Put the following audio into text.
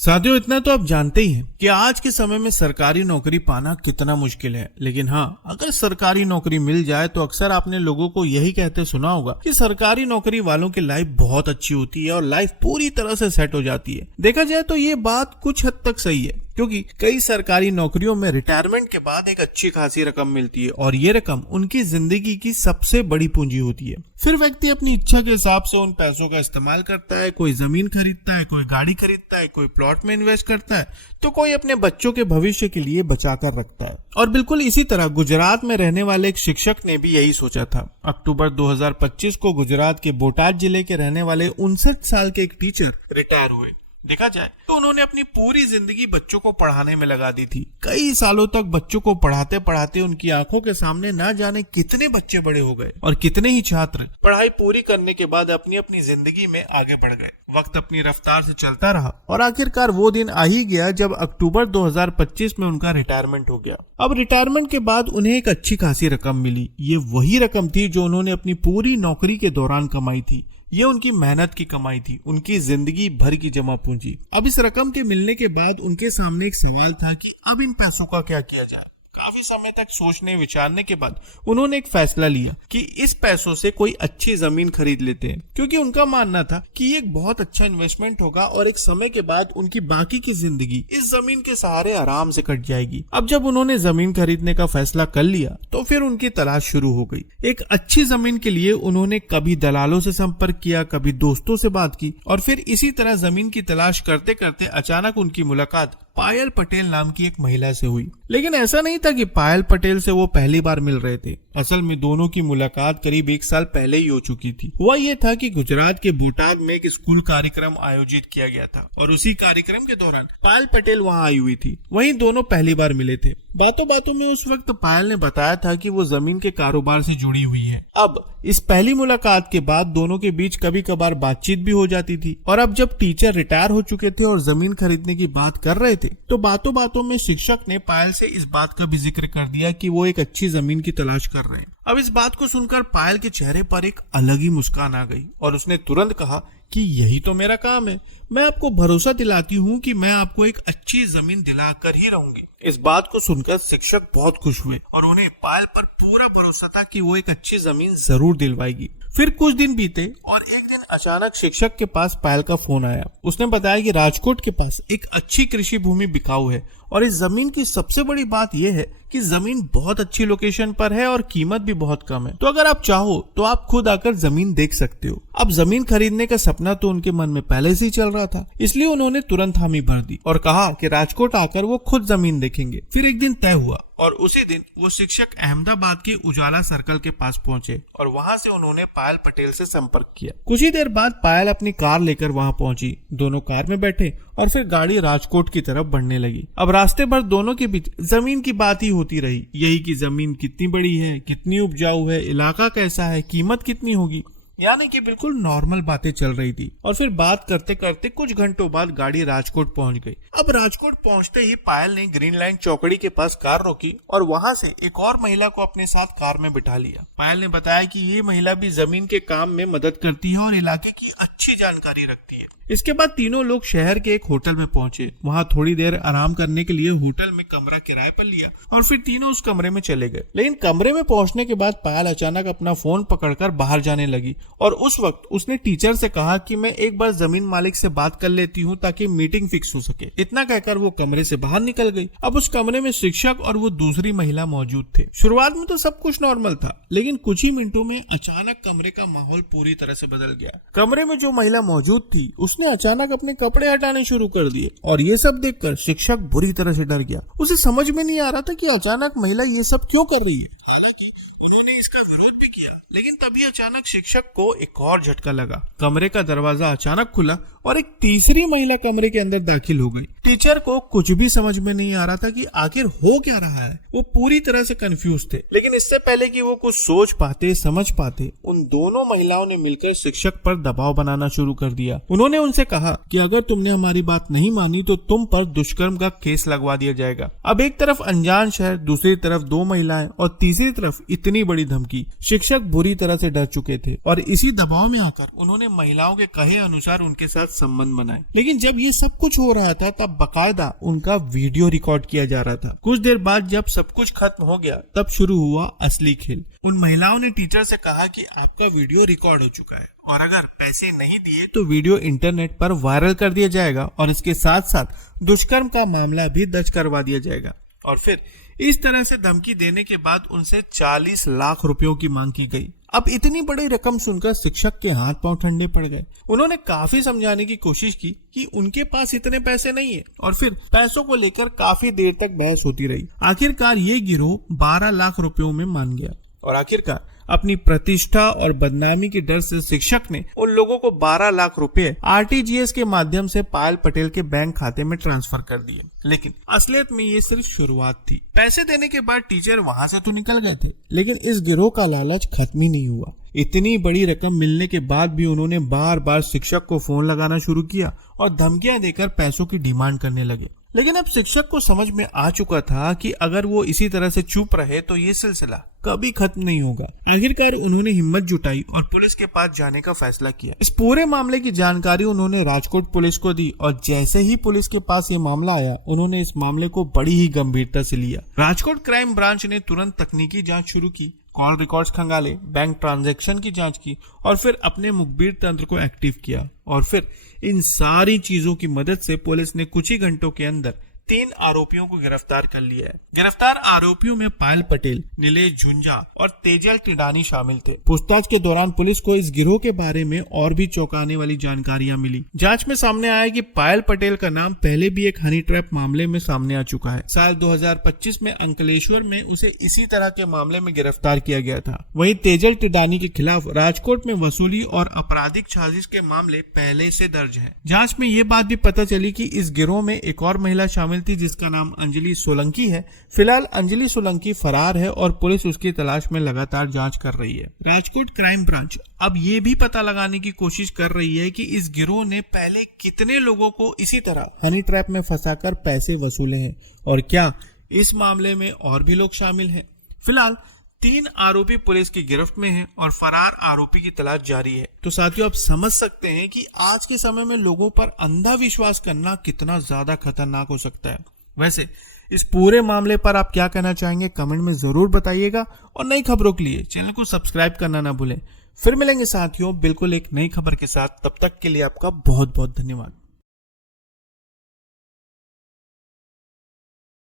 साथियों, इतना तो आप जानते ही हैं कि आज के समय में सरकारी नौकरी पाना कितना मुश्किल है। लेकिन हाँ, अगर सरकारी नौकरी मिल जाए तो अक्सर आपने लोगों को यही कहते सुना होगा कि सरकारी नौकरी वालों की लाइफ बहुत अच्छी होती है और लाइफ पूरी तरह से सेट हो जाती है। देखा जाए तो ये बात कुछ हद तक सही है, क्योंकि कई सरकारी नौकरियों में रिटायरमेंट के बाद एक अच्छी खासी रकम मिलती है और ये रकम उनकी जिंदगी की सबसे बड़ी पूंजी होती है। फिर व्यक्ति अपनी इच्छा के हिसाब से उन पैसों का इस्तेमाल करता है। कोई जमीन खरीदता है, कोई गाड़ी खरीदता है, कोई प्लॉट में इन्वेस्ट करता है, तो कोई अपने बच्चों के भविष्य के लिए बचा कर रखता है। और बिल्कुल इसी तरह गुजरात में रहने वाले एक शिक्षक ने भी यही सोचा था। अक्टूबर 2025 को गुजरात के बोटाद जिले के रहने वाले 59 साल के एक टीचर रिटायर हुए। देखा जाए तो उन्होंने अपनी पूरी जिंदगी बच्चों को पढ़ाने में लगा दी थी। कई सालों तक बच्चों को पढ़ाते पढ़ाते उनकी आंखों के सामने ना जाने कितने बच्चे बड़े हो गए और कितने ही छात्र पढ़ाई पूरी करने के बाद अपनी अपनी जिंदगी में आगे बढ़ गए। वक्त अपनी रफ्तार से चलता रहा और आखिरकार वो दिन आ ही गया जब अक्टूबर 2025 में उनका रिटायरमेंट हो गया। अब रिटायरमेंट के बाद उन्हें एक अच्छी खासी रकम मिली। ये वही रकम थी जो उन्होंने अपनी पूरी नौकरी के दौरान कमाई थी। ये उनकी मेहनत की कमाई थी, उनकी जिंदगी भर की जमा पूंजी। अब इस रकम के मिलने के बाद उनके सामने एक सवाल था कि अब इन पैसों का क्या किया जाए। काफी समय तक सोचने विचारने के बाद उन्होंने एक फैसला लिया कि इस पैसों से कोई अच्छी जमीन खरीद लेते हैं, क्योंकि उनका मानना था कि ये एक बहुत अच्छा इन्वेस्टमेंट होगा और एक समय के बाद उनकी बाकी की जिंदगी इस जमीन के सहारे आराम से कट जाएगी। अब जब उन्होंने जमीन खरीदने का फैसला कर लिया तो फिर उनकी तलाश शुरू हो गई। एक अच्छी जमीन के लिए उन्होंने कभी दलालों से संपर्क किया, कभी दोस्तों से बात की और फिर इसी तरह जमीन की तलाश करते करते अचानक उनकी मुलाकात पायल पटेल नाम की एक महिला से हुई। लेकिन ऐसा नहीं था कि पायल पटेल से वो पहली बार मिल रहे थे। असल में दोनों की मुलाकात करीब 1 साल पहले ही हो चुकी थी। हुआ ये था कि गुजरात के बोटाद में एक स्कूल कार्यक्रम आयोजित किया गया था और उसी कार्यक्रम के दौरान पायल पटेल वहाँ आई हुई थी। वहीं दोनों पहली बार मिले थे। बातों बातों में उस वक्त पायल ने बताया था कि वो जमीन के कारोबार से जुड़ी हुई है। अब इस पहली मुलाकात के बाद दोनों के बीच कभी कभार बातचीत भी हो जाती थी और अब जब टीचर रिटायर हो चुके थे और जमीन खरीदने की बात कर रहे थे तो बातों बातों में शिक्षक ने पायल से इस बात का भी जिक्र कर दिया कि वो एक अच्छी जमीन की तलाश कर रहे हैं। अब इस बात को सुनकर पायल के चेहरे पर एक अलग ही मुस्कान आ गई और उसने तुरंत कहा कि यही तो मेरा काम है। मैं आपको भरोसा दिलाती हूँ कि मैं आपको एक अच्छी जमीन दिलाकर ही रहूंगी। इस बात को सुनकर शिक्षक बहुत खुश हुए और उन्हें पायल पर पूरा भरोसा था कि वो एक अच्छी जमीन जरूर दिलवाएगी। फिर कुछ दिन बीते और एक दिन अचानक शिक्षक के पास पायल का फोन आया। उसने बताया कि राजकोट के पास एक अच्छी कृषि भूमि बिकाऊ है और इस जमीन की सबसे बड़ी बात यह है कि जमीन बहुत अच्छी लोकेशन पर है और कीमत भी बहुत कम है। तो अगर आप चाहो तो आप खुद आकर जमीन देख सकते हो। अब जमीन खरीदने का सपना तो उनके मन में पहले से ही चल रहा था, इसलिए उन्होंने तुरंत हामी भर दी और कहा कि राजकोट आकर वो खुद जमीन देखेंगे। फिर एक दिन तय हुआ और उसी दिन वो शिक्षक अहमदाबाद के उजाला सर्कल के पास पहुंचे और वहां से उन्होंने पायल पटेल से संपर्क किया। कुछ ही देर बाद पायल अपनी कार लेकर वहां पहुंची। दोनों कार में बैठे और फिर गाड़ी राजकोट की तरफ बढ़ने लगी। अब रास्ते भर दोनों के बीच जमीन की बात ही होती रही, यही कि जमीन कितनी बड़ी है, कितनी उपजाऊ है, इलाका कैसा है, कीमत कितनी होगी, यानी कि बिल्कुल नॉर्मल बातें चल रही थी। और फिर बात करते करते कुछ घंटों बाद गाड़ी राजकोट पहुंच गई। अब राजकोट पहुंचते ही पायल ने ग्रीन लाइन चौकड़ी के पास कार रोकी और वहां से एक और महिला को अपने साथ कार में बिठा लिया। पायल ने बताया कि ये महिला भी जमीन के काम में मदद करती है और इलाके की अच्छी जानकारी रखती है। इसके बाद तीनों लोग शहर के एक होटल में पहुंचे। वहां थोड़ी देर आराम करने के लिए होटल में कमरा किराए पर लिया और फिर तीनों उस कमरे में चले गए। लेकिन कमरे में पहुंचने के बाद पायल अचानक अपना फोन पकड़कर बाहर जाने लगी और उस वक्त उसने टीचर से कहा कि मैं एक बार जमीन मालिक से बात कर लेती हूँ ताकि मीटिंग फिक्स हो सके। इतना कहकर वो कमरे से बाहर निकल गई। अब उस कमरे में शिक्षक और वो दूसरी महिला मौजूद थे। शुरुआत में तो सब कुछ नॉर्मल था, लेकिन कुछ ही मिनटों में अचानक कमरे का माहौल पूरी तरह से बदल गया। कमरे में जो महिला मौजूद थी उसने अचानक अपने कपड़े हटाने शुरू कर दिए और ये सब देखकर शिक्षक बुरी तरह से डर गया। उसे समझ में नहीं आ रहा था कि अचानक महिला ये सब क्यों कर रही है। हालांकि उन्होंने इसका विरोध भी किया, लेकिन तभी अचानक शिक्षक को एक और झटका लगा। कमरे का दरवाजा अचानक खुला और एक तीसरी महिला कमरे के अंदर दाखिल हो गई। टीचर को कुछ भी समझ में नहीं आ रहा था कि आखिर हो क्या रहा है। वो पूरी तरह से कंफ्यूज थे, लेकिन इससे पहले कि वो कुछ सोच पाते समझ पाते, उन दोनों महिलाओं ने मिलकर शिक्षक पर दबाव बनाना शुरू कर दिया। उन्होंने उनसे कहा कि अगर तुमने हमारी बात नहीं मानी तो तुम पर दुष्कर्म का केस लगवा दिया जाएगा। अब एक तरफ अनजान शहर, दूसरी तरफ 2 महिलाएं और तीसरी तरफ इतनी बड़ी धमकी। शिक्षक बुरी तरह से डर चुके थे और इसी दबाव में आकर उन्होंने महिलाओं के कहे अनुसार उनके साथ संबंध बनाए। लेकिन जब ये सब कुछ हो रहा था तब बकायदा उनका वीडियो रिकॉर्ड किया जा रहा था। कुछ देर बाद जब सब कुछ खत्म हो गया तब शुरू हुआ असली खेल। उन महिलाओं ने टीचर से कहा कि आपका वीडियो रिकॉर्ड हो चुका है और अगर पैसे नहीं दिए तो वीडियो इंटरनेट पर वायरल कर दिया जाएगा और इसके साथ साथ दुष्कर्म का मामला भी दर्ज करवा दिया जाएगा। और फिर इस तरह से धमकी देने के बाद उनसे 40 लाख रुपयों की मांग की गई। अब इतनी बड़ी रकम सुनकर शिक्षक के हाथ पांव ठंडे पड़ गए। उन्होंने काफी समझाने की कोशिश की कि उनके पास इतने पैसे नहीं है और फिर पैसों को लेकर काफी देर तक बहस होती रही। आखिरकार ये गिरोह 12 लाख रुपयों में मान गया और आखिरकार अपनी प्रतिष्ठा और बदनामी के डर से शिक्षक ने उन लोगों को 12 लाख रुपए आरटीजीएस के माध्यम से पायल पटेल के बैंक खाते में ट्रांसफर कर दिए। लेकिन असलियत में ये सिर्फ शुरुआत थी। पैसे देने के बाद टीचर वहां से तो निकल गए थे, लेकिन इस गिरोह का लालच खत्म ही नहीं हुआ। इतनी बड़ी रकम मिलने के बाद भी उन्होंने बार बार शिक्षक को फोन लगाना शुरू किया और धमकियां देकर पैसों की डिमांड करने लगे। लेकिन अब शिक्षक को समझ में आ चुका था कि अगर वो इसी तरह से चुप रहे तो ये सिलसिला कभी खत्म नहीं होगा। आखिरकार उन्होंने हिम्मत जुटाई और पुलिस के पास जाने का फैसला किया। इस पूरे मामले की जानकारी उन्होंने राजकोट पुलिस को दी और जैसे ही पुलिस के पास ये मामला आया उन्होंने इस मामले को बड़ी ही गंभीरता से लिया। राजकोट क्राइम ब्रांच ने तुरंत तकनीकी जांच शुरू की, कॉल रिकॉर्ड्स खंगाले, बैंक ट्रांजैक्शन की जांच की और फिर अपने मुखबिर तंत्र को एक्टिव किया। और फिर इन सारी चीजों की मदद से पुलिस ने कुछ ही घंटों के अंदर 3 आरोपियों को गिरफ्तार कर लिया है। गिरफ्तार आरोपियों में पायल पटेल, नीलेश झुंझा और तेजल टिडानी शामिल थे। पूछताछ के दौरान पुलिस को इस गिरोह के बारे में और भी चौंकाने वाली जानकारियां मिली। जांच में सामने आया कि पायल पटेल का नाम पहले भी एक हनी ट्रैप मामले में सामने आ चुका है। साल 2025 में अंकलेश्वर में उसे इसी तरह के मामले में गिरफ्तार किया गया था। वहीं तेजल टिडानी के खिलाफ राजकोट में वसूली और आपराधिक साजिश के मामले पहले से दर्ज है। जांच में ये बात भी पता चली कि इस गिरोह में एक और महिला शामिल थी जिसका नाम अंजलि सोलंकी है। फिलहाल अंजलि सोलंकी फरार है और पुलिस उसकी तलाश में लगातार जांच कर रही है। राजकोट क्राइम ब्रांच अब ये भी पता लगाने की कोशिश कर रही है कि इस गिरोह ने पहले कितने लोगों को इसी तरह हनी ट्रैप में फंसाकर पैसे वसूले हैं और क्या इस मामले में और भी लोग शामिल हैं। फिलहाल 3 आरोपी पुलिस की गिरफ्त में हैं और फरार आरोपी की तलाश जारी है। तो साथियों, आप समझ सकते हैं कि आज के समय में लोगों पर अंधा विश्वास करना कितना ज्यादा खतरनाक हो सकता है। वैसे इस पूरे मामले पर आप क्या कहना चाहेंगे कमेंट में जरूर बताइएगा और नई खबरों के लिए चैनल को सब्सक्राइब करना ना भूलें। फिर मिलेंगे साथियों बिल्कुल एक नई खबर के साथ। तब तक के लिए आपका बहुत बहुत धन्यवाद।